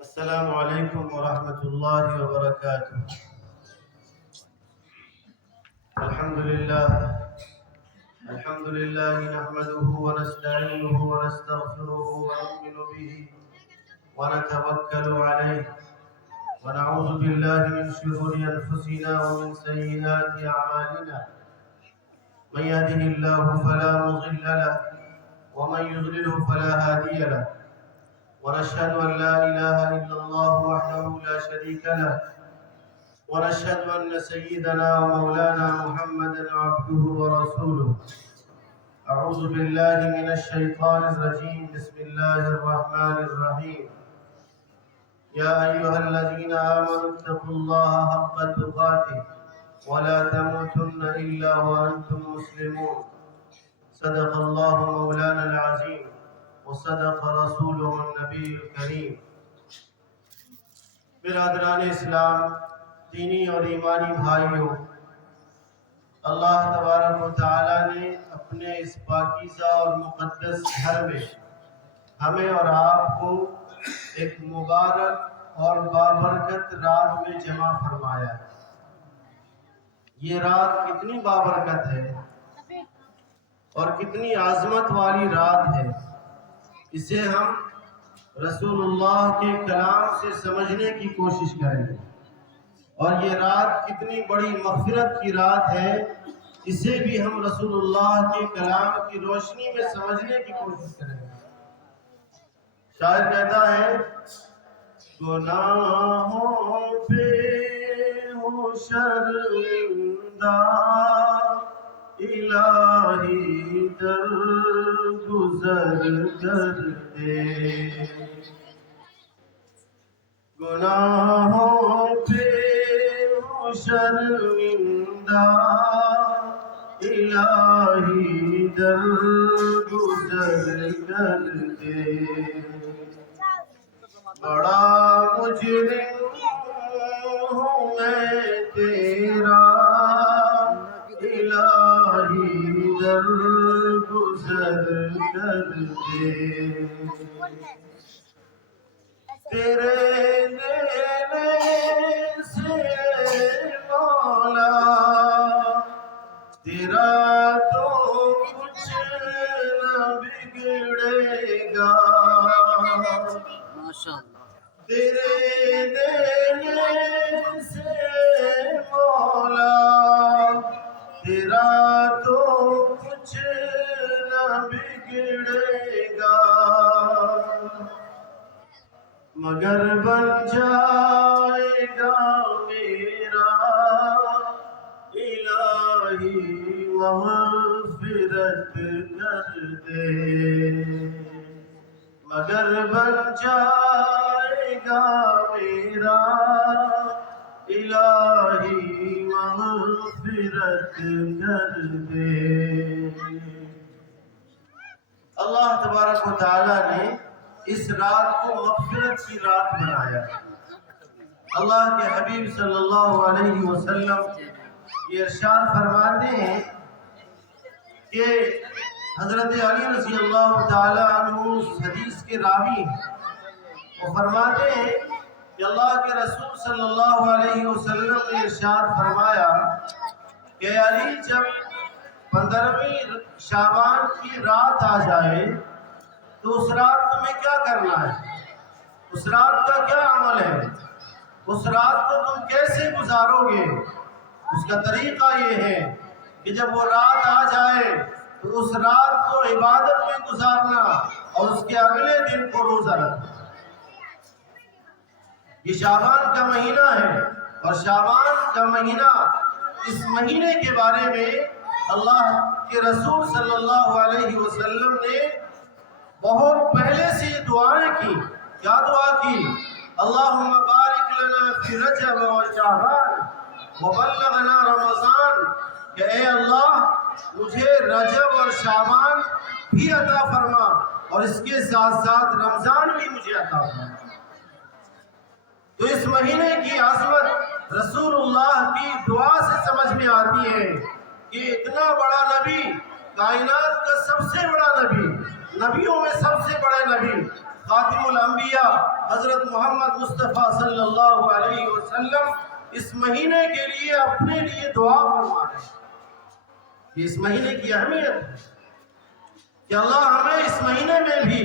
السلام عليكم ورحمة الله وبركاته. الحمد لله نحمده ونستعينه ونستغفره ونؤمن به ونتوكل عليه ونعوذ بالله من شرور أنفسنا ومن سيئات أعمالنا. من يهده الله فلا مضل له ومن يضلله فلا هادي له، ونشهد أن لا إله إلا الله وحده لا شريك له، ونشهد أن سيدنا ومولانا محمدا عبده ورسوله. أعوذ بالله من الشيطان الرجيم. بسم الله الرحمن الرحيم. يا أيها الذين آمنوا اتقوا الله حق تقاته ولا تموتن إلا وأنتم مسلمون. صدق الله مولانا العظيم وصدق رسوله النبی الکریم. برادران اسلام، دینی اور ایمانی بھائیوں، اللہ تبارک و تعالی نے اپنے اس پاکیزہ اور مقدس گھر میں ہمیں اور آپ کو ایک مبارک اور بابرکت رات میں جمع فرمایا ہے. یہ رات کتنی بابرکت ہے اور کتنی عظمت والی رات ہے. اسے ہم رسول اللہ کے کلام سے سمجھنے کی کوشش کریں گے. اور یہ رات کتنی بڑی مغفرت کی رات ہے، اسے بھی ہم رسول اللہ کے کلام کی روشنی میں سمجھنے کی کوشش کریں گے. شاعر کہتا ہے، گناہوں پہ ہوں شرمندہ الہی در گزر کر دے. گناہوں پہ ہوں شرمندہ الہی در گزر کر دے. بڑا مجرم ہوں میں تیرا الہی در گزر کر دے. تیرے دینے سے مولا تیرا تو کچھ نہ بگڑے گا. تیرے دینے سے مولا تیرا تو کچھ نہ بگڑے گا، مگر بن جائے گا میرا الہی مغفرت کر دے. مگر بن جائے گا میرا الہی مغفرت کر دے. اللہ تبارک و تعالی نے اس رات کو مغفرت کی رات بنایا. اللہ کے حبیب صلی اللہ علیہ وسلم یہ ارشاد فرماتے ہیں کہ حضرت علی رضی اللہ تعالی عنہ اس حدیث کے راوی ہیں. وہ فرماتے ہیں کہ اللہ کے رسول صلی اللہ علیہ وسلم نے ارشاد فرمایا کہ علی، جب 15ویں شعبان کی رات آ جائے تو اس رات تمہیں کیا کرنا ہے؟ اس رات کا کیا عمل ہے؟ اس رات کو تم کیسے گزارو گے؟ اس کا طریقہ یہ ہے کہ جب وہ رات آ جائے تو اس رات کو عبادت میں گزارنا اور اس کے اگلے دن کو روزہ رکھنا. یہ شعبان کا مہینہ ہے، اور شعبان کا مہینہ، اس مہینے کے بارے میں اللہ کے رسول صلی اللہ علیہ وسلم نے بہت پہلے سے دعائیں کی. کیا دعا کی؟ اللہم بارک لنا فی رجب و شعبان وبلغنا رمضان، کہ اے اللہ مجھے رجب اور شعبان بھی عطا فرما اور اس کے ساتھ ساتھ رمضان بھی مجھے عطا فرما. تو اس مہینے کی عظمت رسول اللہ کی دعا سے سمجھ میں آتی ہے کہ اتنا بڑا نبی، کائنات کا سب سے بڑا نبی، نبیوں میں سب سے بڑے نبی خاتم الانبیاء حضرت محمد مصطفیٰ صلی اللہ علیہ وسلم اس مہینے کے لیے اپنے لیے دعا فرما رہے ہیں۔ اس مہینے کی اہمیت ہے کہ اللہ ہمیں اس مہینے میں بھی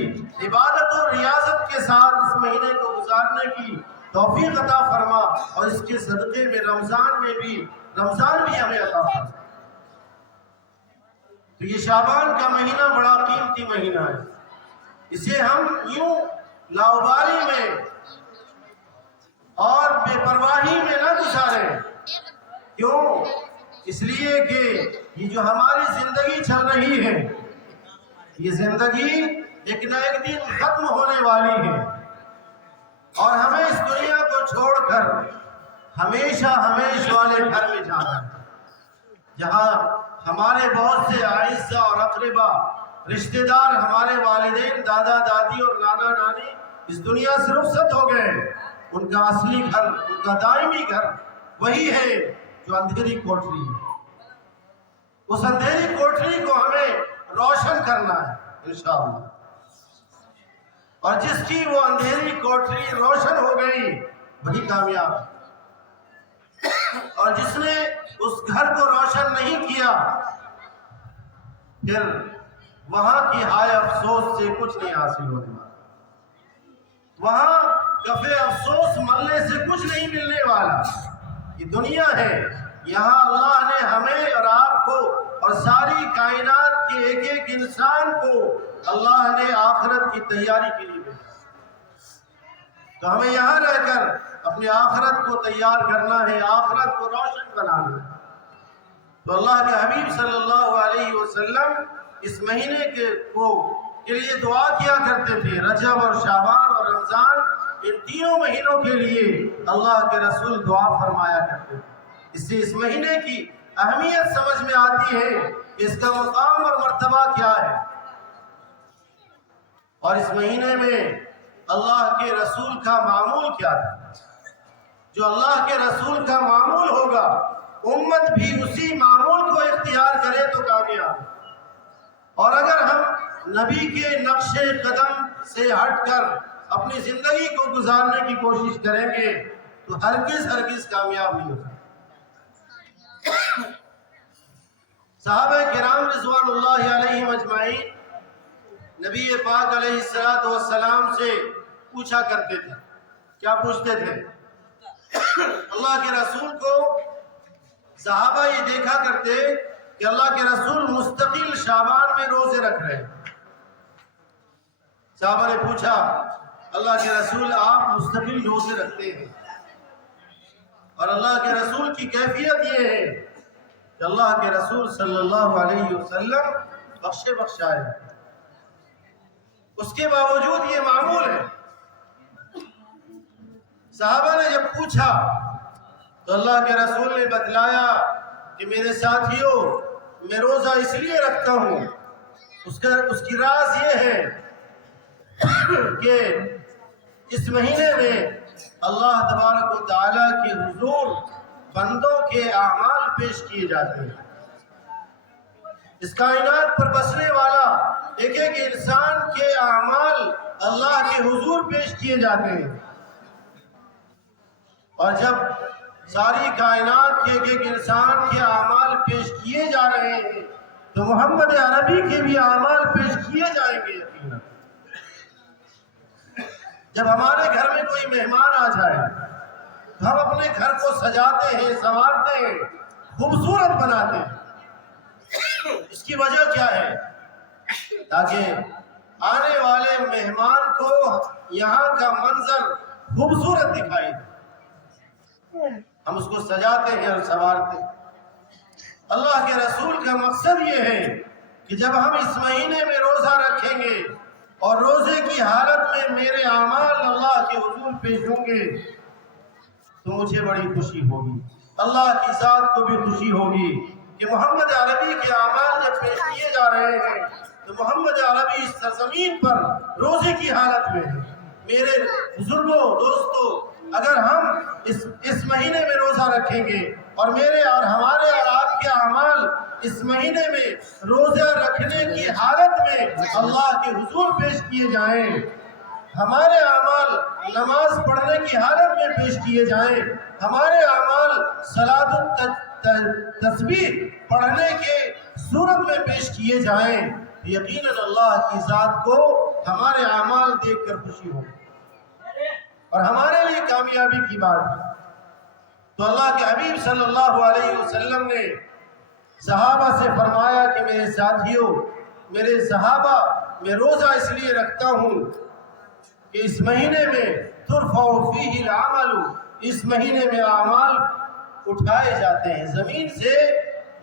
عبادت اور ریاضت کے ساتھ اس مہینے کو گزارنے کی توفیق عطا فرما، اور اس کے صدقے میں رمضان بھی ہمیں عطا فرما۔ تو یہ شعبان کا مہینہ بڑا قیمتی مہینہ ہے، اسے ہم یوں لاوبالی میں اور بے پرواہی میں نہ گزاریں۔ کیوں؟ اس لیے کہ یہ جو ہماری زندگی چل رہی ہے، یہ زندگی ایک نہ ایک دن ختم ہونے والی ہے، اور ہمیں اس دنیا کو چھوڑ کر ہمیشہ والے گھر میں جانا ہے، جہاں ہمارے بہت سے اعزاء اور اقربا رشتہ دار، ہمارے والدین، دادا دادی اور نانا نانی اس دنیا سے رخصت ہو گئے۔ ان کا اصلی گھر، ان کا دائمی گھر وہی ہے جو اندھیری کوٹری ہے۔ اس اندھیری کوٹری کو ہمیں روشن کرنا ہے انشاءاللہ، اور جس کی وہ اندھیری کوٹری روشن ہو گئی وہی کامیاب ہے، اور جس نے اس گھر کو روشن نہیں کیا پھر وہاں کی ہائے افسوس سے کچھ نہیں حاصل ہونے والا، وہاں کفے افسوس ملنے سے کچھ نہیں ملنے والا۔ یہ دنیا ہے، یہاں اللہ نے ہمیں اور آپ کو اور ساری کائنات کے ایک ایک انسان کو اللہ نے آخرت کی تیاری کے لیے بھیجا، تو ہمیں یہاں رہ کر اپنی آخرت کو تیار کرنا ہے، آخرت کو روشن بنانا ہے۔ تو اللہ کے حبیب صلی اللہ علیہ وسلم اس مہینے کے لیے دعا کیا کرتے تھے۔ رجب اور شعبان اور رمضان، ان تینوں مہینوں کے لیے اللہ کے رسول دعا فرمایا کرتے تھے۔ اس سے اس مہینے کی اہمیت سمجھ میں آتی ہے کہ اس کا مقام اور مرتبہ کیا ہے، اور اس مہینے میں اللہ کے رسول کا معمول کیا تھا۔ جو اللہ کے رسول کا معمول ہوگا، امت بھی اسی معمول کو اختیار کرے تو کامیاب ہے، اور اگر ہم نبی کے نقش قدم سے ہٹ کر اپنی زندگی کو گزارنے کی کوشش کریں گے تو ہرگز کامیاب نہیں ہو سکتے۔ صحابہ کرام رضوان اللہ علیہم اجمعین نبی پاک علیہ السلام سے پوچھا کرتے تھے۔ کیا پوچھتے تھے؟ اللہ کے رسول کو صحابہ یہ دیکھا کرتے کہ اللہ کے رسول مستقل شعبان میں روزے رکھ رہے ہیں۔ صحابہ نے پوچھا، اللہ کے رسول آپ مستقل روزے رکھتے ہیں، اور اللہ کے رسول کی کیفیت یہ ہے کہ اللہ کے رسول صلی اللہ علیہ وسلم بخشائے، اس کے باوجود یہ معمول ہے۔ صحابہ نے جب پوچھا تو اللہ کے رسول نے بتلایا کہ میرے ساتھیوں، میں روزہ اس لیے رکھتا ہوں، اس کی راز یہ ہے کہ اس مہینے میں اللہ تبارک و تعالیٰ کے حضور بندوں کے اعمال پیش کیے جاتے ہیں۔ اس کائنات پر بسنے والا ایک ایک انسان کے اعمال اللہ کے حضور پیش کیے جاتے ہیں، اور جب ساری کائنات کے ایک ایک انسان کے اعمال پیش کیے جا رہے ہیں تو محمد عربی کے بھی اعمال پیش کیے جائیں گے یقیناً۔ جب ہمارے گھر میں کوئی مہمان آ جائے تو ہم اپنے گھر کو سجاتے ہیں، سنوارتے ہیں، خوبصورت بناتے ہیں۔ اس کی وجہ کیا ہے؟ تاکہ آنے والے مہمان کو یہاں کا منظر خوبصورت دکھائی دے، ہم اس کو سجاتے ہیں اور سنوارتے ہیں۔ اللہ کے رسول کا مقصد یہ ہے کہ جب ہم اس مہینے میں روزہ رکھیں گے اور روزے کی حالت میں میرے اعمال اللہ کے حضور پیش ہوں گے تو مجھے بڑی خوشی ہوگی، اللہ کی ذات کو بھی خوشی ہوگی کہ محمد عربی کے اعمال جب پیش کیے جا رہے ہیں تو محمد عربی اس سرزمین پر روزے کی حالت میں ہے۔ میرے بزرگوں، دوستوں، اگر ہم اس مہینے میں روزہ رکھیں گے اور میرے اور ہمارے اور آپ کے اعمال اس مہینے میں روزہ رکھنے کی حالت میں اللہ کے حضور پیش کیے جائیں ہمارے اعمال نماز پڑھنے کی حالت میں پیش کیے جائیں، ہمارے اعمال صلاۃ تسبیح پڑھنے کے صورت میں پیش کیے جائیں، یقیناً اللہ کی ذات کو ہمارے اعمال دیکھ کر خوشی ہو اور ہمارے لیے کامیابی کی بات ہے۔ تو اللہ کے حبیب صلی اللہ علیہ وسلم نے صحابہ سے فرمایا کہ میرے ساتھیوں، میرے صحابہ، میں روزہ اس لیے رکھتا ہوں کہ اس مہینے میں ترفع فیہ العمل، اس مہینے میں اعمال اٹھائے جاتے ہیں، زمین سے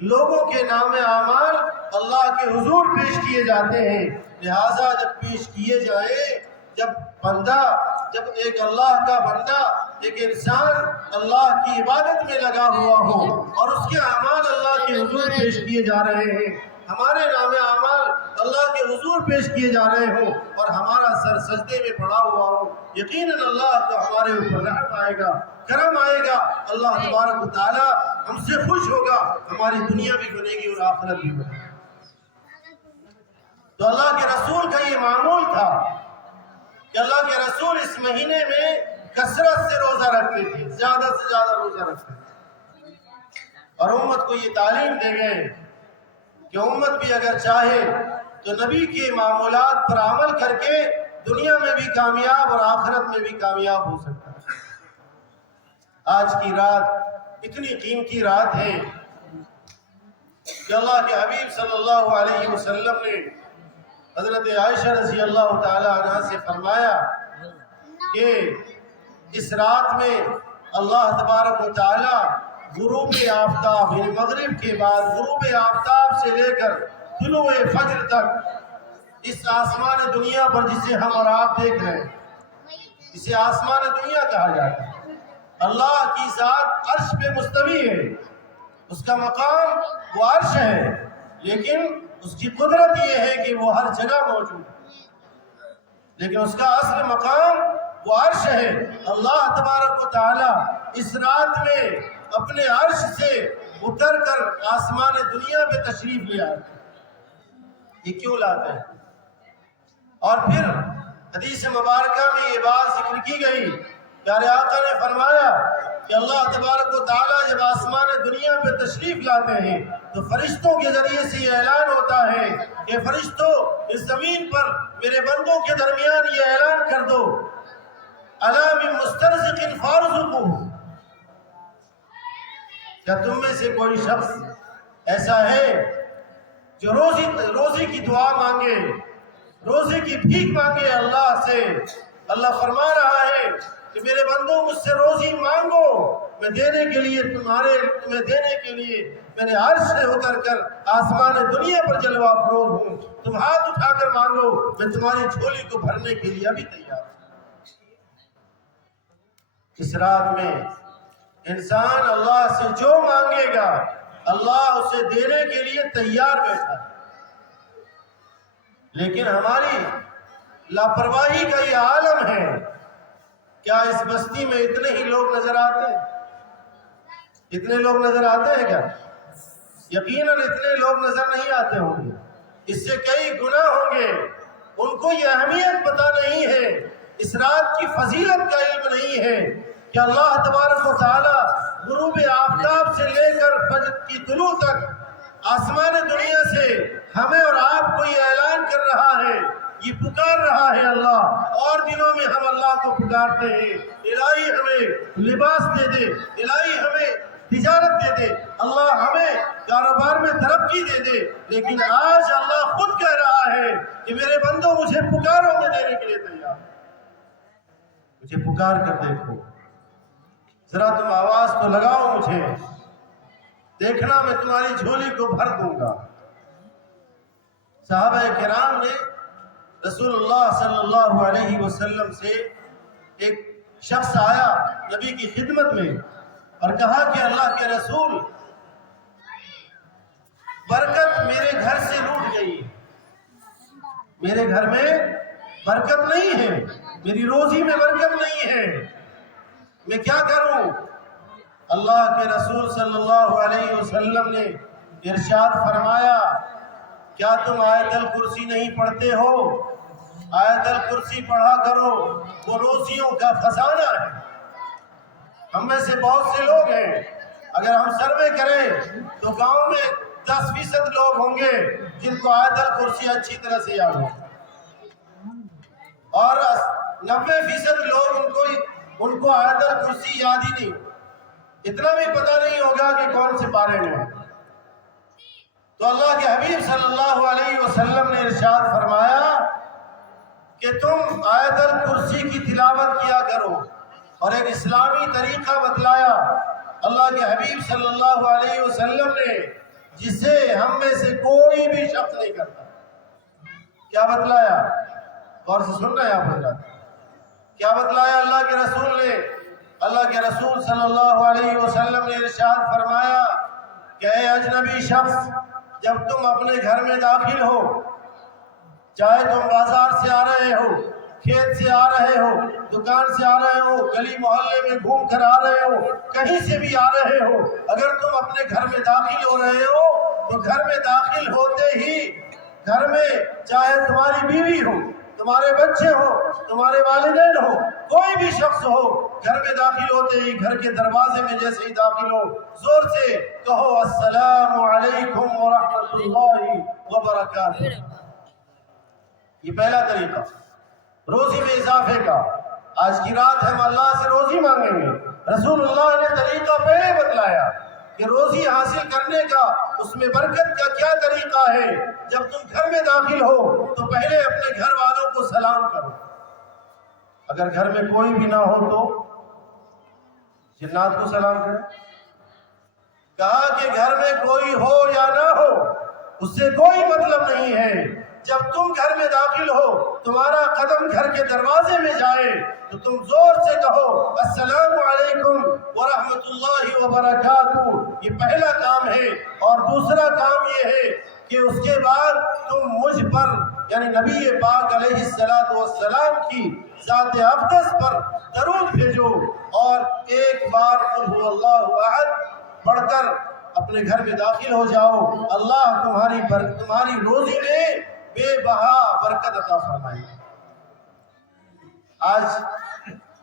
لوگوں کے نام اعمال اللہ کے حضور پیش کیے جاتے ہیں، لہٰذا جب پیش کیے جائیں، جب ایک اللہ کا بندہ، ایک انسان اللہ کی عبادت میں لگا ہوا ہو اور اس کے اعمال اللہ کے حضور پیش کیے جا رہے ہیں، ہمارے نام اعمال اللہ کے حضور پیش کیے جا رہے ہوں اور ہمارا سر سجدے میں پڑا ہوا ہو، یقیناً اللہ کو ہمارے اوپر رحم آئے گا، کرم آئے گا، اللہ تبارک و تعالی ہم سے خوش ہوگا، ہماری دنیا بھی بنے گی اور آخرت بھی بنے گی۔ تو اللہ کے رسول کا یہ معمول تھا کہ اللہ کے رسول اس مہینے میں کثرت سے روزہ رکھتے تھے، زیادہ سے زیادہ روزہ رکھتے تھے، اور امت کو یہ تعلیم دے گئے کہ امت بھی اگر چاہے تو نبی کے معمولات پر عمل کر کے دنیا میں بھی کامیاب اور آخرت میں بھی کامیاب ہو سکتا ہے۔ آج کی رات اتنی قیمتی رات ہے کہ اللہ کے حبیب صلی اللہ علیہ وسلم نے حضرت عائشہ رضی اللہ تعالی عنہ سے فرمایا کہ اس رات میں اللہ تبارک و تعالی غروب آفتاب، یعنی مغرب کے بعد غروب آفتاب سے لے کر طلوع فجر تک اس آسمان دنیا پر جسے ہم اور آپ دیکھ رہے ہیں، اسے آسمان دنیا کہا جاتا ہے، اللہ کی ذات عرش پہ مستوی ہے، اس کا مقام وہ عرش ہے، لیکن اس کی قدرت یہ ہے کہ وہ ہر جگہ موجود ہے، لیکن اس کا اصل مقام وہ عرش ہے۔ اللہ تبارک و تعالی اس رات میں اپنے عرش سے اتر کر آسمان دنیا پہ تشریف لے آتے ہیں۔ یہ کیوں لاتے ہیں؟ اور پھر حدیث مبارکہ میں یہ بات ذکر کی گئی، پیارے آقا نے فرمایا کہ اللہ تبارک و تعالیٰ جب آسمان دنیا پہ تشریف لاتے ہیں تو فرشتوں کے ذریعے سے یہ اعلان ہوتا ہے کہ فرشتوں اس زمین پر میرے بندوں کے درمیان یہ اعلان کر دو، الا من مسترزق فارزقوہ، کیا تم میں سے کوئی شخص ایسا ہے جو روزی کی دعا مانگے، روزی کی بھیک مانگے اللہ سے؟ اللہ فرما رہا ہے کہ میرے بندوں مجھ سے روزی مانگو، میں دینے کے لیے تمہیں دینے کے لیے میرے عرش سے اتر کر آسمان دنیا پر جلوہ افروز ہوں، تم ہاتھ اٹھا کر مانگو، میں تمہاری جھولی کو بھرنے کے لیے ابھی تیار ہوں۔ اس رات میں انسان اللہ سے جو مانگے گا اللہ اسے دینے کے لیے تیار بیٹھا، لیکن ہماری لاپرواہی کا یہ عالم ہے۔ کیا اس بستی میں اتنے ہی لوگ نظر آتے ہیں؟ اتنے لوگ نظر آتے ہیں کیا؟ یقیناً اتنے لوگ نظر نہیں آتے ہوں گے، اس سے کئی گناہ ہوں گے، ان کو یہ اہمیت پتہ نہیں ہے، اس رات کی فضیلت کا علم نہیں ہے کہ اللہ تبارک و تعالی غروب آفتاب سے لے کر فجر کی طلوع تک آسمان دنیا سے ہمیں اور آپ کو یہ اعلان کر رہا ہے، یہ پکار رہا ہے اللہ، اور دنوں میں ہم اللہ کو پکارتے ہیں، الہی ہمیں لباس دے دے، الہی ہمیں تجارت دے دے، اللہ ہمیں کاروبار میں ترقی دے دے، لیکن آج اللہ خود کہہ رہا ہے کہ میرے بندوں مجھے پکارو، میں دینے کے لیے تیار، مجھے پکار کر دیکھو، ذرا تم آواز تو لگاؤ مجھے، دیکھنا میں تمہاری جھولی کو بھر دوں گا۔ صحابہ کرام نے رسول اللہ صلی اللہ علیہ وسلم سے، ایک شخص آیا نبی کی خدمت میں اور کہا کہ اللہ کے رسول، برکت میرے گھر سے لوٹ گئی، میرے گھر میں برکت نہیں ہے، میری روزی میں برکت نہیں ہے، میں کیا کروں؟ اللہ کے رسول صلی اللہ علیہ وسلم نے ارشاد فرمایا، کیا تم آیت الکرسی نہیں پڑھتے ہو؟ آیت الکرسی پڑھا کرو، وہ روزیوں کا خزانہ ہے۔ ہم میں سے بہت سے لوگ ہیں، اگر ہم سروے کریں تو گاؤں میں 10% لوگ ہوں گے جن کو آیت الکرسی اچھی طرح سے یاد ہو، اور 90% لوگ ان کو آیت الکرسی یاد ہی نہیں، اتنا بھی پتہ نہیں ہوگا کہ کون سے پارے میں ہے۔ تو اللہ کے حبیب صلی اللہ علیہ وسلم نے ارشاد فرمایا کہ تم آیت الکرسی کی تلاوت کیا کرو، اور ایک اسلامی طریقہ بتلایا اللہ کے حبیب صلی اللہ علیہ وسلم نے، جسے ہم میں سے کوئی بھی شخص نہیں کرتا۔ کیا بتلایا؟ غور سے سننا ہے آپ حضرات، کیا بتلایا اللہ کے رسول نے؟ اللہ کے رسول صلی اللہ علیہ وسلم نے ارشاد فرمایا کہ اے اجنبی شخص، جب تم اپنے گھر میں داخل ہو، چاہے تم بازار سے آ رہے ہو، کھیت سے آ رہے ہو، دکان سے آ رہے ہو، گلی محلے میں گھوم کر آ رہے ہو، کہیں سے بھی آ رہے ہو، اگر تم اپنے گھر میں داخل ہو رہے ہو تو گھر میں داخل ہوتے ہی گھر میں چاہے تمہاری بیوی ہو، تمہارے بچے ہو، تمہارے والدین ہو، کوئی بھی شخص ہو، گھر میں داخل ہوتے ہی گھر کے دروازے میں جیسے ہی داخل ہو، زور سے کہو السلام علیکم ورحمۃ اللہ وبرکاتہ۔ یہ پہلا طریقہ روزی میں اضافے کا۔ آج کی رات ہم اللہ سے روزی مانگیں گے۔ رسول اللہ نے طریقہ پہلے بتلایا کہ روزی حاصل کرنے کا، اس میں برکت کا کیا طریقہ ہے۔ جب تم گھر میں داخل ہو تو پہلے اپنے گھر والوں کو سلام کرو، اگر گھر میں کوئی بھی نہ ہو تو جنات کو سلام کرو۔ کہا کہ گھر میں کوئی ہو یا نہ ہو اس سے کوئی مطلب نہیں ہے، جب تم گھر میں داخل ہو، تمہارا قدم گھر کے دروازے میں جائے تو تم زور سے کہو السلام علیکم ورحمۃ اللہ وبرکاتہ۔ یہ پہلا کام ہے، اور دوسرا کام یہ ہے کہ اس کے بعد تم مجھ پر یعنی نبی پاک علیہ السلام کی ذات اقدس پر درود بھیجو، اور ایک بار قل هو اللہ احد پڑھ کر اپنے گھر میں داخل ہو جاؤ۔ اللہ تمہاری روزی میں بے بہا برکت عطا فرمائے۔ آج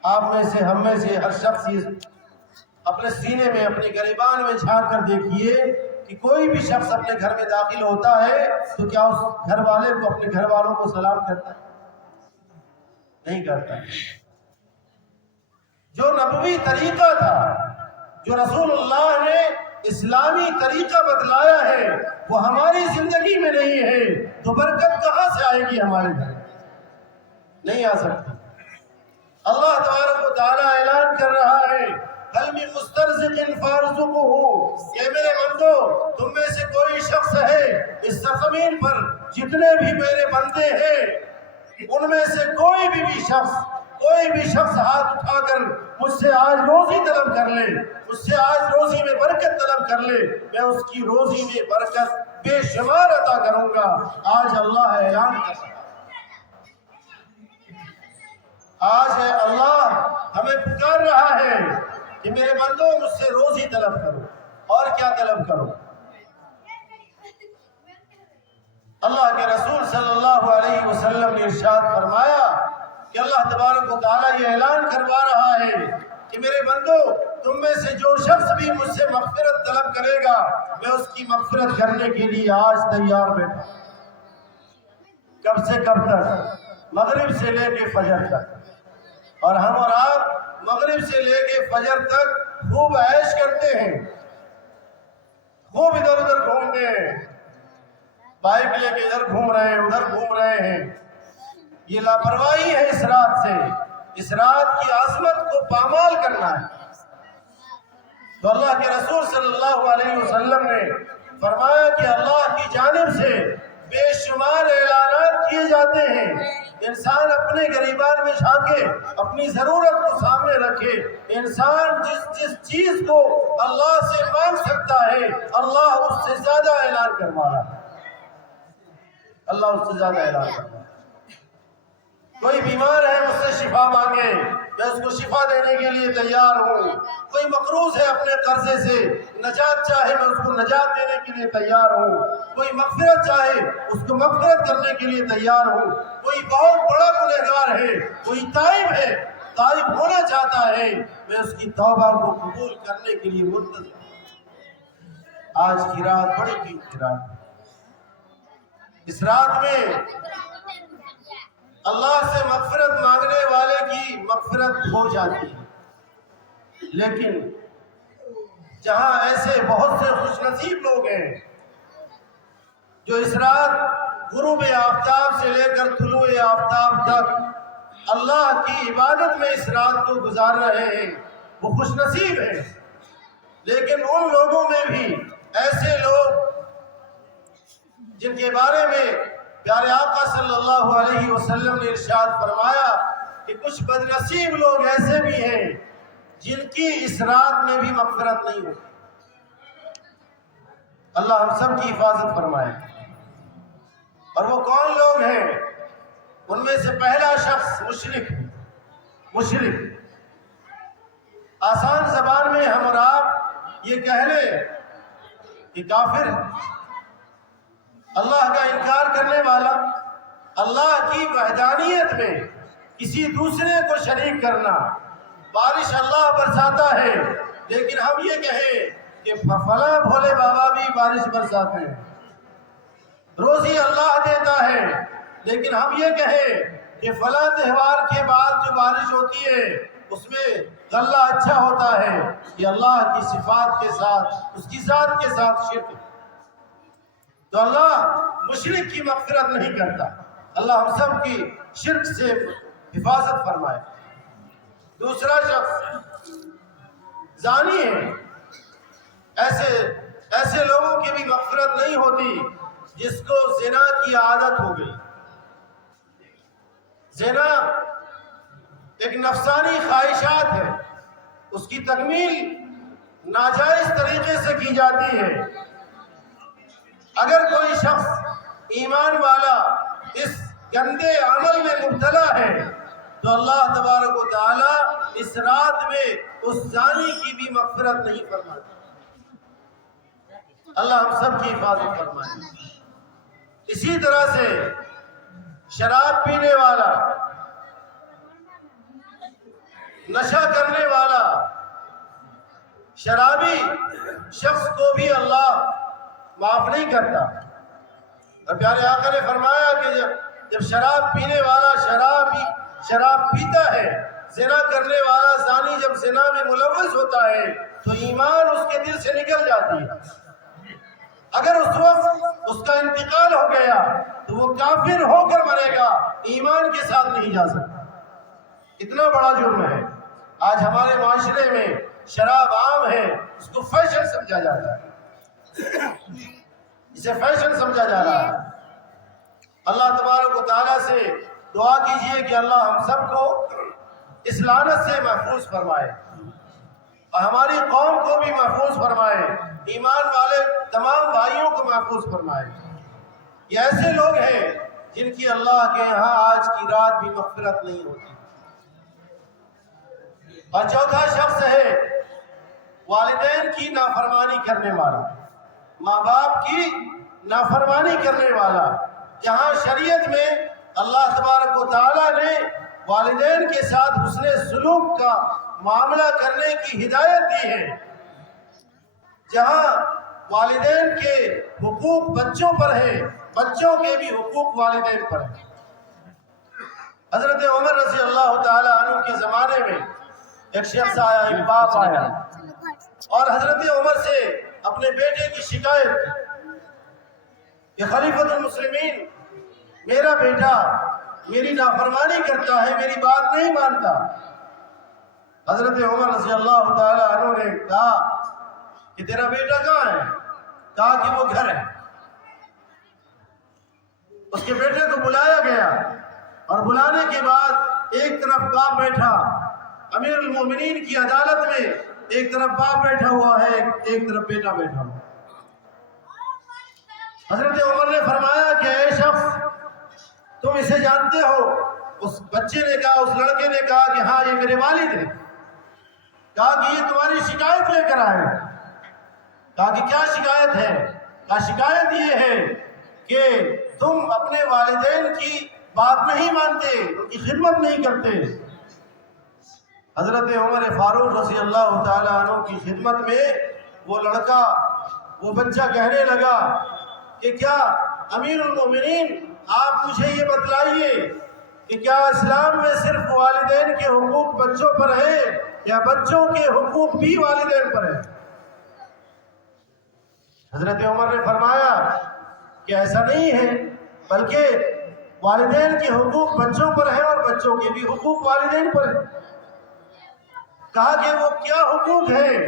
آپ میں سے، ہم میں سے ہر شخص یہ اپنے سینے میں، اپنے گریبان میں جھانک کر دیکھیے کہ کوئی بھی شخص اپنے گھر میں داخل ہوتا ہے تو کیا اس گھر والے کو، اپنے گھر والوں کو سلام کرتا ہے؟ نہیں کرتا۔ جو نبوی طریقہ تھا، جو رسول اللہ نے اسلامی طریقہ بتلایا ہے، وہ ہماری زندگی میں نہیں ہے تو برکت کہاں سے آئے گی؟ ہمارے گھر نہیں آ سکتی۔ اللہ تبارک و تعالیٰ اعلان کر رہا ہے هل من مسترزق فارزقه، کہ میرے بندو تم میں سے کوئی شخص ہے اس زمین پر جتنے بھی میرے بندے ہیں ان میں سے کوئی بھی شخص ہاتھ اٹھا کر مجھ سے آج روزی طلب کر لے، مجھ سے آج روزی میں برکت طلب کر لے، میں اس کی روزی میں برکت بے شمار عطا کروں گا۔ آج اللہ اعلان کر رہا ہے، آج ہے اللہ ہمیں پکار رہا ہے کہ میرے بندوں مجھ سے روزی طلب کرو۔ اور کیا طلب کرو؟ اللہ کے رسول صلی اللہ علیہ وسلم نے ارشاد فرمایا کہ اللہ تبارک و تعالیٰ یہ اعلان کروا رہا ہے کہ میرے بندو تم میں سے جو شخص بھی مجھ سے مغفرت طلب کرے گا میں اس کی مغفرت کرنے کے لیے آج تیار بیٹھا۔ کب سے کب تک؟ مغرب سے لے کے فجر تک۔ اور ہم اور آپ مغرب سے لے کے فجر تک خوب عیش کرتے ہیں، خوب ادھر ادھر گھومتے ہیں، بائک لے کے ادھر گھوم رہے ہیں، ادھر گھوم رہے ہیں۔ یہ لاپرواہی ہے اس رات سے، اس رات کی عظمت کو پامال کرنا ہے۔ تو اللہ کے رسول صلی اللہ علیہ وسلم نے فرمایا کہ اللہ کی جانب سے بے شمار اعلانات کیے جاتے ہیں، انسان اپنے گریبان میں جھانکے، اپنی ضرورت کو سامنے رکھے، انسان جس چیز کو اللہ سے مانگ سکتا ہے اللہ اس سے زیادہ اعلان کروا رہا ہے، اللہ اس سے زیادہ اعلان کروا رہا ہے۔ کوئی بیمار ہے مجھ سے شفا مانگے، میں اس کو شفا دینے کے لیے تیار ہوں۔ کوئی مقروض ہے اپنے قرضے سے، نجات چاہے میں اس کو نجات دینے کے لیے تیار ہوں۔ کوئی مغفرت چاہے اس کو مغفرت کرنے کے لیے تیار ہوں۔ کوئی بہت بڑا گنہگار ہے، کوئی تائب ہے، تائب ہونا چاہتا ہے، میں اس کی توبہ کو قبول کرنے کے لیے منتظر ہوں۔ آج کی رات بڑی قیمتی رات ہے۔ اس رات میں اللہ سے مغفرت مانگنے والے کی مغفرت ہو جاتی ہے، لیکن جہاں ایسے بہت سے خوش نصیب لوگ ہیں جو اس رات غروب آفتاب سے لے کر طلوع آفتاب تک اللہ کی عبادت میں اس رات کو گزار رہے ہیں، وہ خوش نصیب ہیں۔ لیکن ان لوگوں میں بھی ایسے لوگ جن کے بارے میں پیارے آقا صلی اللہ علیہ وسلم نے ارشاد فرمایا کہ کچھ بدنصیب لوگ ایسے بھی ہیں جن کی اس رات میں بھی مغفرت نہیں ہوتی۔ اللہ ہم سب کی حفاظت فرمائے۔ اور وہ کون لوگ ہیں؟ ان میں سے پہلا شخص مشرک۔ آسان زبان میں ہم اور آپ یہ کہہ لیں کہ کافر، اللہ کا انکار کرنے والا، اللہ کی وحدانیت میں کسی دوسرے کو شریک کرنا۔ بارش اللہ برساتا ہے، لیکن ہم یہ کہیں کہ فلاں بھولے بابا بھی بارش برساتے ہیں۔ روزی اللہ دیتا ہے، لیکن ہم یہ کہیں کہ فلاں تہوار کے بعد جو بارش ہوتی ہے اس میں غلہ اچھا ہوتا ہے، یہ اللہ کی صفات کے ساتھ، اس کی ذات کے ساتھ شرک ہے۔ تو اللہ مشرک کی مغفرت نہیں کرتا۔ اللہ ہم سب کی شرک سے حفاظت فرمائے۔ دوسرا شخص زانی ہے۔ ایسے لوگوں کی بھی مغفرت نہیں ہوتی جس کو زنا کی عادت ہو گئی۔ زنا ایک نفسانی خواہشات ہے، اس کی تکمیل ناجائز طریقے سے کی جاتی ہے۔ اگر کوئی شخص ایمان والا اس گندے عمل میں مبتلا ہے تو اللہ تبارک و تعالی اس رات میں اس زانی کی بھی مغفرت نہیں فرماتا۔ اللہ ہم سب کی حفاظت فرمائے۔ اسی طرح سے شراب پینے والا، نشہ کرنے والا، شرابی شخص کو بھی اللہ معاف نہیں کرتا۔ اور پیارے آقا نے فرمایا کہ جب شراب پینے والا شراب پیتا ہے، زنا کرنے والا زانی جب زنا میں ملوث ہوتا ہے تو ایمان اس کے دل سے نکل جاتی ہے۔ اگر اس وقت اس کا انتقال ہو گیا تو وہ کافر ہو کر مرے گا، ایمان کے ساتھ نہیں جا سکتا۔ اتنا بڑا جرم ہے۔ آج ہمارے معاشرے میں شراب عام ہے، اس کو فیشن سمجھا جاتا ہے، اسے فیشن سمجھا جا رہا ہے۔ اللہ تبارک و تعالیٰ سے دعا کیجئے کہ اللہ ہم سب کو اس لعنت سے محفوظ فرمائے اور ہماری قوم کو بھی محفوظ فرمائے، ایمان والے تمام بھائیوں کو محفوظ فرمائے۔ یہ ایسے لوگ ہیں جن کی اللہ کے یہاں آج کی رات بھی مغفرت نہیں ہوتی۔ اور چوتھا شخص ہے والدین کی نافرمانی کرنے والا، ماں باپ کی نافرمانی کرنے والا۔ جہاں شریعت میں اللہ تبارک و تعالیٰ نے والدین کے ساتھ حسن سلوک کا معاملہ کرنے کی ہدایت دی ہے، جہاں والدین کے حقوق بچوں پر ہیں، بچوں کے بھی حقوق والدین پر ہیں۔ حضرت عمر رضی اللہ تعالی عنہ کے زمانے میں ایک شخص آیا، ایک باپ آیا اور حضرت عمر سے اپنے بیٹے کی شکایت کی کہ خلیفۃ المسلمین، میرا بیٹا میری نافرمانی کرتا ہے، میری بات نہیں مانتا۔ حضرت عمر رضی اللہ تعالی عنہ نے کہا کہ تیرا بیٹا کہاں ہے؟ کہا کہ وہ گھر ہے۔ اس کے بیٹے کو بلایا گیا اور بلانے کے بعد ایک طرف باپ بیٹھا امیر المومنین کی عدالت میں، ایک طرف باپ بیٹھا ہوا ہے، ایک طرف بیٹا بیٹھا ہوا۔ حضرت عمر نے فرمایا کہ اے شخص، تم اسے جانتے ہو اس بچے نے کہا، اس لڑکے نے کہا کہ ہاں یہ میرے والد ہیں۔ کہا کہ یہ تمہاری شکایت لے کر آئے۔ کہا کہ کیا شکایت ہے؟ کہا شکایت یہ ہے کہ تم اپنے والدین کی بات نہیں مانتے، ان کی خدمت نہیں کرتے۔ حضرت عمر فاروق رضی اللہ تعالی عنہ کی خدمت میں وہ لڑکا، وہ بچہ کہنے لگا کہ کیا امیر المومنین آپ مجھے یہ بتلائیے کہ کیا اسلام میں صرف والدین کے حقوق بچوں پر ہیں یا بچوں کے حقوق بھی والدین پر ہیں؟ حضرت عمر نے فرمایا کہ ایسا نہیں ہے، بلکہ والدین کے حقوق بچوں پر ہیں اور بچوں کے بھی حقوق والدین پر ہیں۔ کہا کہ وہ کیا حقوق ہیں؟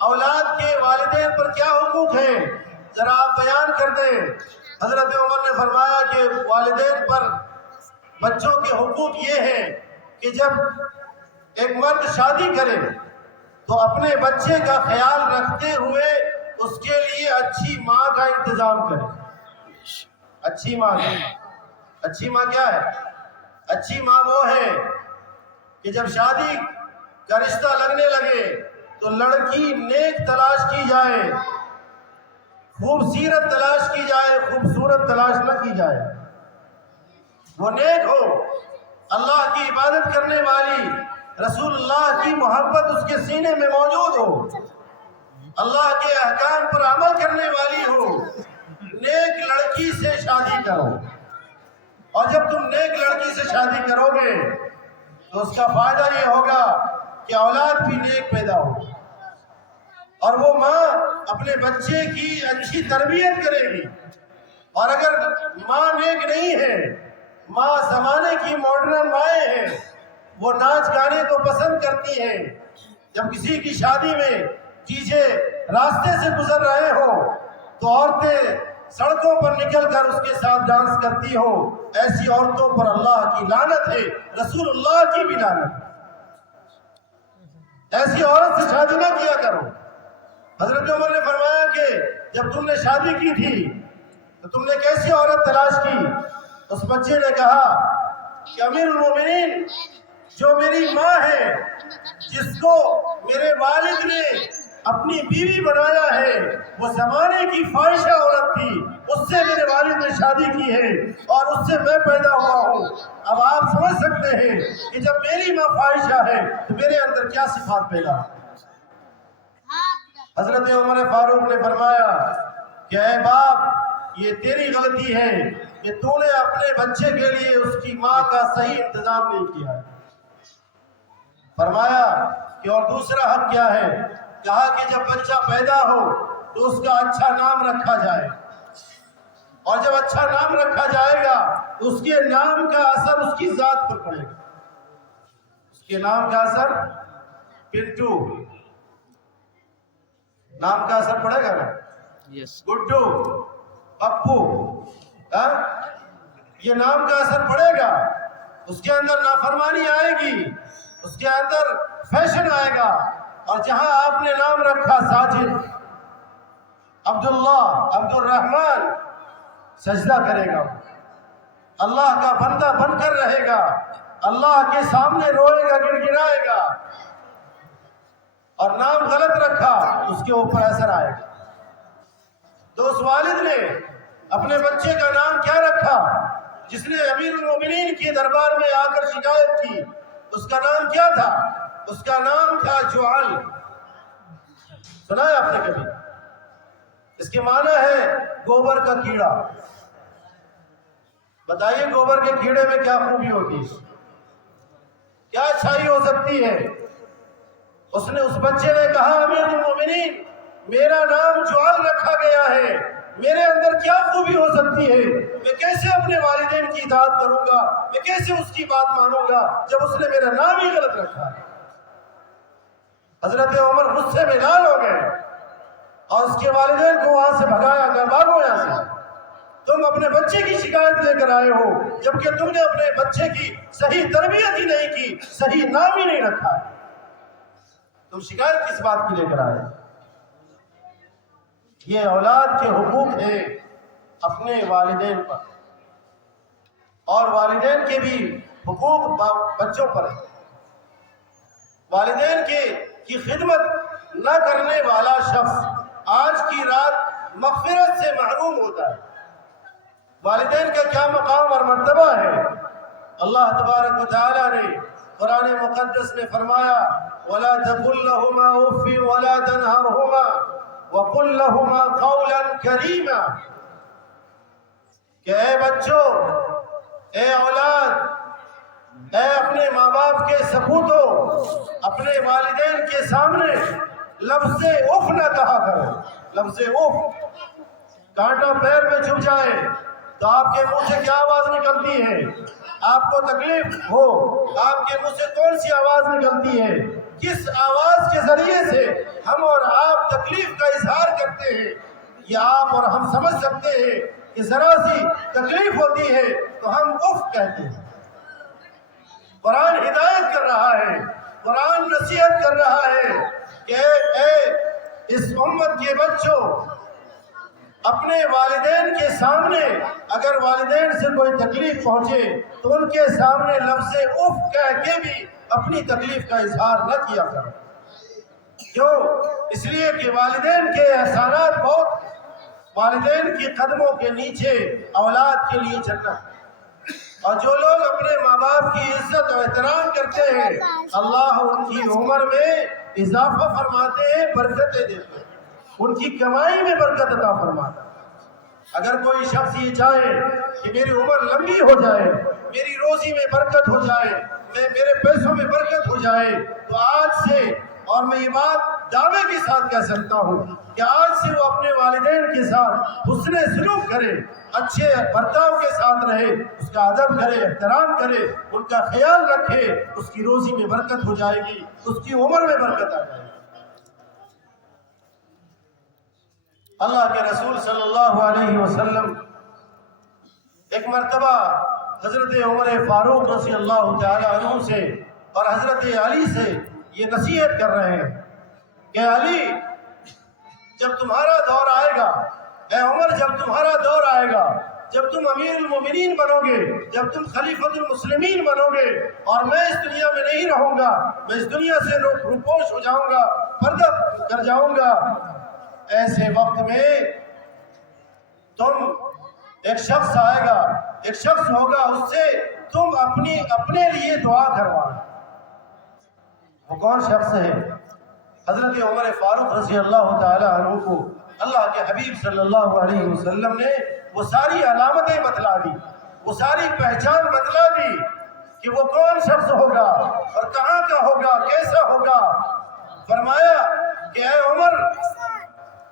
اولاد کے والدین پر کیا حقوق ہیں؟ ذرا آپ بیان کر دیں۔ حضرت عمر نے فرمایا کہ والدین پر بچوں کے حقوق یہ ہیں کہ جب ایک مرد شادی کرے تو اپنے بچے کا خیال رکھتے ہوئے اس کے لیے اچھی ماں کا انتظام کرے۔ اچھی ماں کا، اچھی ماں کیا ہے؟ اچھی ماں وہ ہے کہ جب شادی کا رشتہ لگنے لگے تو لڑکی نیک تلاش کی جائے، خوبصورت تلاش کی جائے، خوبصورت تلاش نہ کی جائے۔ وہ نیک ہو، اللہ کی عبادت کرنے والی، رسول اللہ کی محبت اس کے سینے میں موجود ہو، اللہ کے احکام پر عمل کرنے والی ہو۔ نیک لڑکی سے شادی کرو، اور جب تم نیک لڑکی سے شادی کرو گے تو اس کا فائدہ یہ ہوگا کہ اولاد بھی نیک پیدا ہو، اور وہ ماں اپنے بچے کی اچھی تربیت کرے گی۔ اور اگر ماں نیک نہیں ہے، ماں زمانے کی ماڈرن مائیں ہیں، وہ ناچ گانے کو پسند کرتی ہیں، جب کسی کی شادی میں چیزیں راستے سے گزر رہے ہوں تو عورتیں سڑکوں پر نکل کر اس کے ساتھ ڈانس کرتی ہو، ایسی عورتوں پر اللہ کی لعنت ہے، رسول اللہ کی بھی لعنت ہے۔ ایسی عورت سے شادی نہ کیا کرو۔ حضرت عمر نے فرمایا کہ جب تم نے شادی کی تھی تو تم نے کیسی عورت تلاش کی؟ اس بچے نے کہا کہ امیر المومنین، جو میری ماں ہے، جس کو میرے والد نے اپنی بیوی بنایا ہے، وہ زمانے کی فاحشہ عورت تھی، اس سے میرے والد نے شادی کی ہے اور اس سے میں پیدا ہوا ہوں۔ اب آپ سمجھ سکتے ہیں کہ جب میری ماں فاحشہ ہے تو میرے اندر کیا صفات پیدا ہے۔ حضرت عمر فاروق نے فرمایا کہ اے باپ، یہ تیری غلطی ہے کہ تو نے اپنے بچے کے لیے اس کی ماں کا صحیح انتظام نہیں کیا۔ فرمایا کہ اور دوسرا حق کیا ہے؟ کہا کہ جب بچہ پیدا ہو تو اس کا اچھا نام رکھا جائے، اور جب اچھا نام رکھا جائے گا تو اس کے نام کا اثر اس کی ذات پر پڑے گا۔ اس کے نام کا اثر، پنٹو نام کا اثر پڑے گا نا، گڈو، پپو، یہ نام کا اثر پڑے گا۔ اس کے اندر نافرمانی آئے گی، اس کے اندر فیشن آئے گا، اور جہاں آپ نے نام رکھا ساجد، عبداللہ، عبد الرحمن، سجدہ کرے گا، اللہ کا بندہ بن کر رہے گا، اللہ کے سامنے روئے گا، گڑ گڑائے گا۔ اور نام غلط رکھا اس کے اوپر اثر آئے گا۔ تو اس والد نے اپنے بچے کا نام کیا رکھا جس نے امیر المومنین کے دربار میں آ کر شکایت کی؟ اس کا نام کیا تھا؟ اس کا نام تھا جعل۔ سنا ہے آپ نے کبھی؟ اس کے معنی ہے گوبر کا کیڑا۔ بتائیے گوبر کے کیڑے میں کیا خوبی ہوتی ہے، کیا اچھائی ہو سکتی ہے؟ اس نے، اس بچے نے کہا امیر المومنین، میرا نام جعل رکھا گیا ہے، میرے اندر کیا خوبی ہو سکتی ہے؟ میں کیسے اپنے والدین کی اطاعت کروں گا؟ میں کیسے اس کی بات مانوں گا جب اس نے میرا نام ہی غلط رکھا ہے؟ حضرت عمر غصے میں لال ہو گئے اور اس کے والدین کو وہاں سے بھگایا گیا، بھاگو یہاں سے، تم اپنے بچے کی شکایت لے کر آئے ہو جبکہ تم نے اپنے بچے کی صحیح تربیت ہی نہیں کی، صحیح نام ہی نہیں رکھا ہے، تم شکایت کس بات کی لے کر آئے؟ یہ اولاد کے حقوق ہیں اپنے والدین پر۔ اور والدین کے بھی حقوق بچوں پر ہے۔ والدین کی خدمت نہ کرنے والا شخص آج کی رات مغفرت سے محروم ہوتا ہے۔ والدین کا کیا مقام اور مرتبہ ہے؟ اللہ تبارک و تعالیٰ نے قرآن مقدس میں فرمایا وَلَا تَقُلْ لَهُمَا أُفٍّ وَلَا تَنْهَرْهُمَا وَقُلْ لَهُمَا قَوْلًا كَرِيمًا، کہ اے بچوں، اے اولاد، اے اپنے ماں باپ کے سپوتوں، اپنے والدین کے سامنے لفظ اف نہ کہا کرو۔ لفظ اف، کانٹا پیر میں چھپ جائے تو آپ کے منہ سے کیا آواز نکلتی ہے؟ آپ کو تکلیف ہو، آپ کے منہ سے کون سی آواز نکلتی ہے؟ کس آواز کے ذریعے سے ہم اور آپ تکلیف کا اظہار کرتے ہیں؟ یہ آپ اور ہم سمجھ سکتے ہیں کہ ذرا سی تکلیف ہوتی ہے تو ہم اف کہتے ہیں۔ قرآن ہدایت کر رہا ہے، قرآن نصیحت کر رہا ہے کہ اے اس امت کے بچوں، اپنے والدین کے سامنے اگر والدین سے کوئی تکلیف پہنچے تو ان کے سامنے لفظ اف کہہ کے بھی اپنی تکلیف کا اظہار نہ کیا کرو۔ کیوں؟ اس لیے کہ والدین کے احسانات بہت، والدین کی قدموں کے نیچے اولاد کے لیے جنت، اور جو لوگ اپنے ماں باپ کی عزت و احترام کرتے ہیں اللہ ان کی عمر میں اضافہ فرماتے ہیں، برکتیں دیتے ہیں، ان کی کمائی میں برکت عطا فرماتا ہے۔ اگر کوئی شخص یہ چاہے کہ میری عمر لمبی ہو جائے، میری روزی میں برکت ہو جائے، میرے پیسوں میں برکت ہو جائے، تو آج سے، اور میں یہ بات دعوے کے ساتھ کہہ سکتا ہوں کہ آج سے وہ اپنے والدین کے ساتھ حسن سلوک کرے، اچھے برتاؤ کے ساتھ رہے، اس کا ادب کرے، احترام کرے، ان کا خیال رکھے، اس کی روزی میں برکت ہو جائے گی، اس کی عمر میں برکت آ جائے گی۔ اللہ کے رسول صلی اللہ علیہ وسلم ایک مرتبہ حضرت عمر فاروق رضی اللہ تعالی عنہ سے اور حضرت علی سے یہ نصیحت کر رہے ہیں کہ علی، جب تمہارا دور آئے گا، اے عمر جب تمہارا دور آئے گا، جب تم امیر المومنین بنو گے، جب تم خلیفۃ المسلمین بنو گے اور میں اس دنیا میں نہیں رہوں گا، میں اس دنیا سے روپوش ہو جاؤں گا، پردہ کر جاؤں گا، ایسے وقت میں تم، ایک شخص آئے گا، ایک شخص ہوگا، اس سے تم اپنے لیے دعا کروانا۔ وہ کون شخص ہے؟ حضرت عمر فاروق رضی اللہ تعالی عنہ کو اللہ کے حبیب صلی اللہ علیہ وسلم نے وہ ساری علامتیں بتلا دی، وہ ساری پہچان بتلا دی کہ وہ کون شخص ہوگا اور کہاں کا ہوگا، کیسا ہوگا۔ فرمایا کہ اے عمر،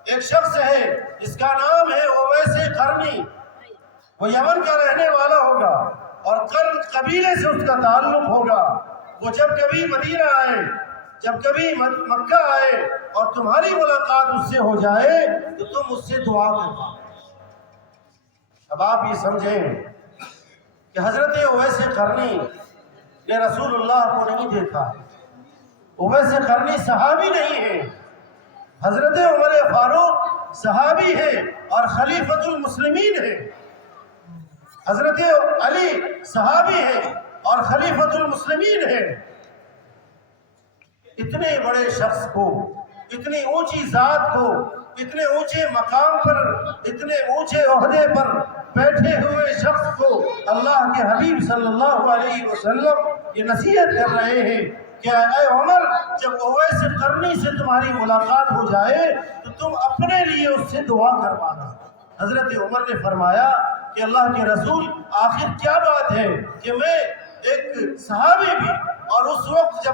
ایک شخص ہے جس کا نام ہے اویس قرنی، وہ یمن کا رہنے والا ہوگا اور قرن قبیلے سے اس کا تعلق ہوگا۔ وہ جب کبھی مدینہ آئے، جب کبھی مکہ آئے اور تمہاری ملاقات اس سے ہو جائے تو تم اس سے دعا کرو۔ اب آپ یہ سمجھیں کہ حضرت اویس قرنی نے رسول اللہ کو نہیں دیکھا، اویس قرنی صحابی نہیں ہے، حضرت عمر فاروق صحابی ہے اور خلیفۃ المسلمین ہے، حضرت علی صحابی ہے اور خلیفۃ المسلمین ہے۔ اتنے بڑے شخص کو، اتنی اونچی ذات کو، اتنے اونچے مقام پر، اتنے اونچے عہدے پر بیٹھے ہوئے شخص کو اللہ کے حبیب صلی اللہ علیہ وسلم یہ نصیحت کر رہے ہیں کہ اے عمر، جب اویس قرنی سے تمہاری ملاقات ہو جائے تو تم اپنے لیے اس سے دعا کروانا۔ حضرت عمر نے فرمایا کہ اللہ کے رسول، آخر کیا بات ہے کہ میں ایک صحابی بھی، اور اس وقت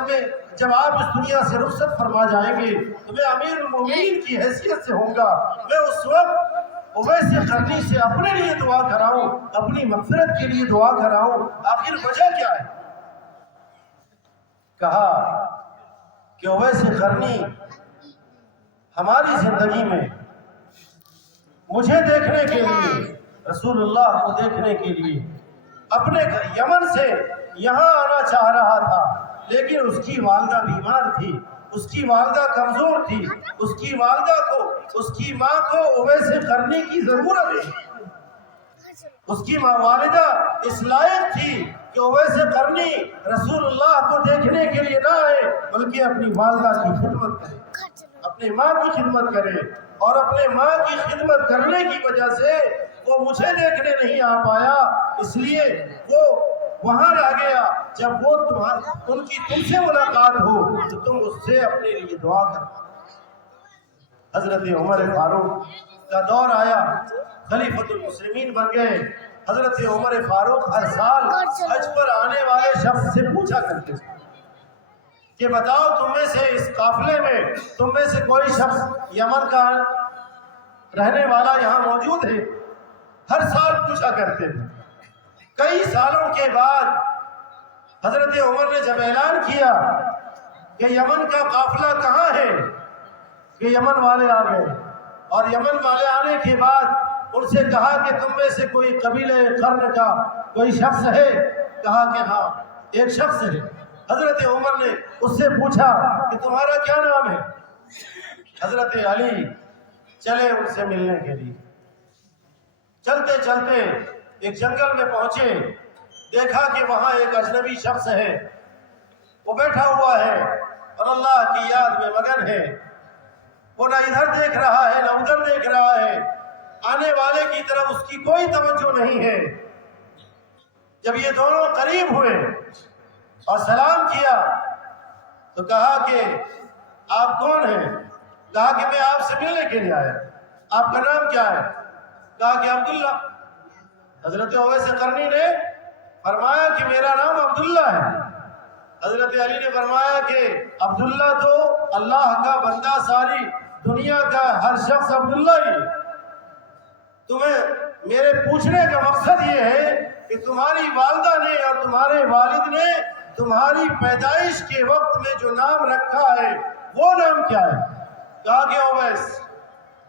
جب آپ اس دنیا سے رخصت فرما جائیں گے تو میں امیر المومنین کی حیثیت سے ہوں گا، میں اس وقت اویس قرنی سے اپنے لیے دعا کراؤں، اپنی مغفرت کے لیے دعا کراؤں، آخر وجہ کیا ہے؟ کہا کہ اویس قرنی ہماری زندگی میں مجھے دیکھنے کے لیے، رسول اللہ کو دیکھنے کے لیے اپنے یمن سے یہاں آنا چاہ رہا تھا، لیکن اس کی والدہ بیمار تھی، اس کی والدہ کمزور تھی، اس کی والدہ کو، اس کی ماں کو اویس قرنی کی ضرورت ہے۔ اس کی ماں والدہ اس لائق تھی کہ اویس قرنی رسول اللہ کو دیکھنے کے لیے نہ آئے بلکہ اپنی والدہ کی خدمت کرے، اپنی ماں کی خدمت کرے، اور اپنے ماں کی خدمت کرنے کی وجہ سے وہ مجھے دیکھنے نہیں آ پایا، اس لیے وہ وہاں رہ گیا۔ جب وہ ان کی تم سے ملاقات ہو تو تم اس سے اپنے لیے دعا کرو۔ حضرت عمر فاروق کا دور آیا، خلیفۃ المسلمین بن گئے۔ حضرت عمر فاروق ہر سال حج پر آنے والے شخص سے پوچھا کرتے تھے کہ بتاؤ تم میں سے اس قافلے میں تم میں سے کوئی شخص یمن کا رہنے والا یہاں موجود ہے؟ ہر سال پوچھا کرتے تھے۔ کئی سالوں کے بعد حضرت عمر نے جب اعلان کیا کہ یمن کا قافلہ کہاں ہے، کہ یمن والے آ گئے، اور یمن والے آنے کے بعد ان سے کہا کہ تم میں سے کوئی قبیلہ قرن کا کوئی شخص ہے؟ کہا کہ ہاں ایک شخص ہے۔ حضرت عمر نے اس سے پوچھا کہ تمہارا کیا نام ہے؟ حضرت علی چلے ان سے ملنے کے لیے۔ چلتے چلتے ایک جنگل میں پہنچے، دیکھا کہ وہاں ایک اجنبی شخص ہے، وہ بیٹھا ہوا ہے اور اللہ کی یاد میں مگن ہے۔ وہ نہ ادھر دیکھ رہا ہے نہ ادھر دیکھ رہا ہے، آنے والے کی طرف اس کی کوئی توجہ نہیں ہے۔ جب یہ دونوں قریب ہوئے اور سلام کیا تو کہا کہ آپ کون ہیں؟ کہا کہ میں آپ سے ملنے کے لیے آیا۔ آپ کا نام کیا ہے؟ کہا کہ عبداللہ۔ حضرت اویس قرنی نے فرمایا کہ میرا نام عبداللہ ہے۔ حضرت علی نے فرمایا کہ عبداللہ تو اللہ کا بندہ، ساری دنیا کا ہر شخص عبداللہ ہی۔ تمہیں میرے پوچھنے کا مقصد یہ ہے کہ تمہاری والدہ نے اور تمہارے والد نے تمہاری پیدائش کے وقت میں جو نام رکھا ہے وہ نام کیا ہے؟ کہا کہ اویس۔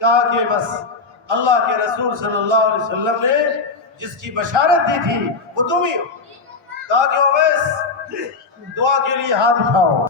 کہا کہ بس اللہ کے رسول صلی اللہ علیہ وسلم نے جس کی بشارت دی تھی وہ تم ہی ہو۔ کہا کہ اویس دعا کے لیے ہاتھ اٹھاؤ۔